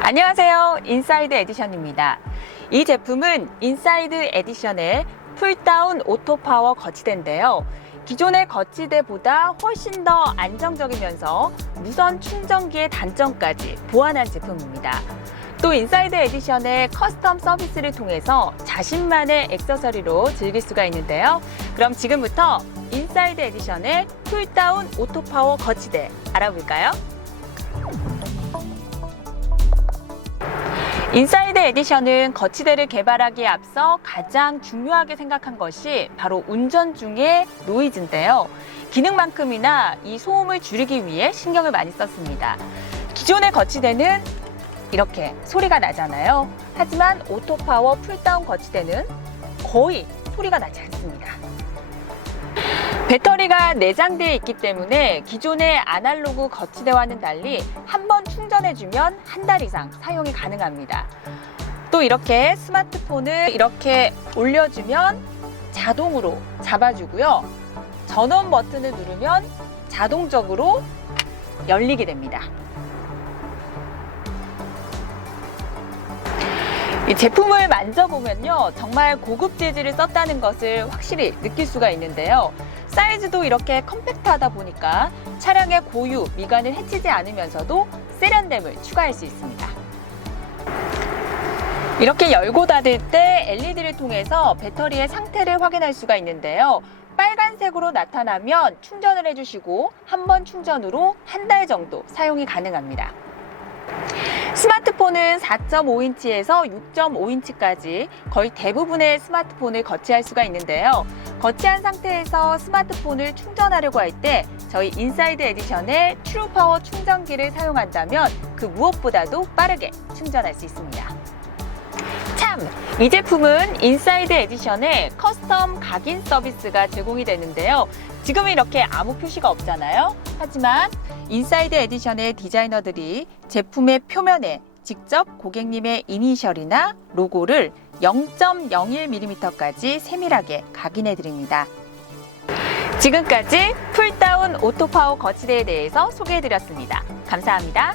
안녕하세요. 인사이드 에디션입니다. 이 제품은 인사이드 에디션의 풀다운 오토파워 거치대인데요. 기존의 거치대보다 훨씬 더 안정적이면서 무선 충전기의 단점까지 보완한 제품입니다. 또 인사이드 에디션의 커스텀 서비스를 통해서 자신만의 액세서리로 즐길 수가 있는데요. 그럼 지금부터 인사이드 에디션의 풀다운 오토파워 거치대 알아볼까요? 인사이드 에디션은 거치대를 개발하기에 앞서 가장 중요하게 생각한 것이 바로 운전 중의 노이즈인데요. 기능만큼이나 이 소음을 줄이기 위해 신경을 많이 썼습니다. 기존의 거치대는 이렇게 소리가 나잖아요. 하지만 오토파워 풀다운 거치대는 거의 소리가 나지 않습니다. 배터리가 내장되어 있기 때문에 기존의 아날로그 거치대와는 달리 한 번 충전해주면 한 달 이상 사용이 가능합니다. 또 이렇게 스마트폰을 이렇게 올려주면 자동으로 잡아주고요. 전원 버튼을 누르면 자동적으로 열리게 됩니다. 이 제품을 만져보면요. 정말 고급 재질을 썼다는 것을 확실히 느낄 수가 있는데요. 사이즈도 이렇게 컴팩트하다 보니까 차량의 고유, 미간을 해치지 않으면서도 세련됨을 추가할 수 있습니다. 이렇게 열고 닫을 때 LED를 통해서 배터리의 상태를 확인할 수가 있는데요. 빨간색으로 나타나면 충전을 해주시고 한 번 충전으로 한 달 정도 사용이 가능합니다. 스마트폰은 4.5인치에서 6.5인치까지 거의 대부분의 스마트폰을 거치할 수가 있는데요. 거치한 상태에서 스마트폰을 충전하려고 할 때 저희 인사이드 에디션의 트루파워 충전기를 사용한다면 그 무엇보다도 빠르게 충전할 수 있습니다. 참! 이 제품은 인사이드 에디션의 커스텀 각인 서비스가 제공이 되는데요. 지금은 이렇게 아무 표시가 없잖아요. 하지만 인사이드 에디션의 디자이너들이 제품의 표면에 직접 고객님의 이니셜이나 로고를 0.01mm까지 세밀하게 각인해 드립니다. 지금까지 풀다운 오토파워 거치대에 대해서 소개해 드렸습니다. 감사합니다.